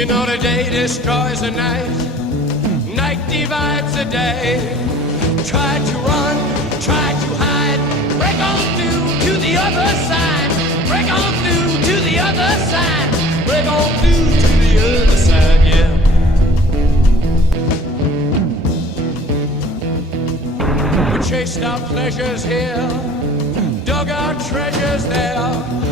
You know the day destroys the night, night divides the day. Try to run, try to hide, break on through to the other side, break on through to the other side, break on through to the other side, yeah. We chased our pleasures here, dug our treasures there.